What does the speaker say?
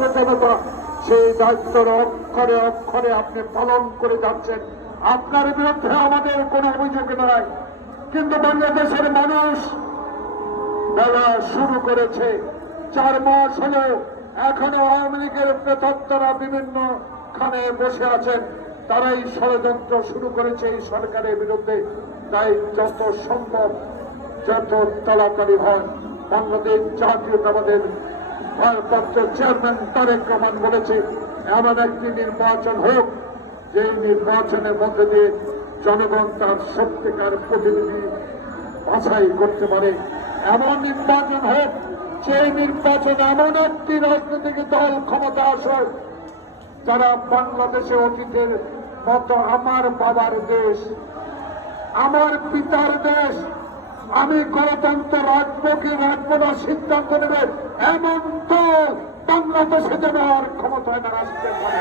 ছাত্র জনতা সেই দায়িত্বের অক্ষরে অক্ষরে আপনি পালন করে যাচ্ছেন। আপনার বিরুদ্ধে আমাদের কোনো অভিযোগ নয়, কিন্তু বাংলাদেশের মানুষ বেলা শুরু করেছে। 4 মাস হলেও এখনো আওয়ামী লীগের প্রেতাত্মারা বিভিন্ন খানে বসে আছেন। তারাই ষড়যন্ত্র শুরু করেছে এই সরকারের বিরুদ্ধে। তাই যত সম্ভব যত তাড়াতাড়ি হয়, বাংলাদেশ জাতীয়তাবাদের ভারপ্রাপ্ত চেয়ারম্যান তারেক রহমান বলেছে এমন একটি নির্বাচন হোক যে নির্বাচনের মধ্যে দিয়ে জনগণ তার সত্যিকার প্রতিনিধি বাছাই করতে পারে। এমন নির্বাচন হোক যে নির্বাচন এমন একটি রাজনৈতিক দল ক্ষমতা আসে যারা বাংলাদেশে অতীতের মতো আমার বাবার দেশ, আমার পিতার দেশ, আমি গণতন্ত্র রাখবো কি রাখবো না সিদ্ধান্ত নেবে এমন দল বাংলাদেশে যেন আর ক্ষমতায় না আসতে পারে।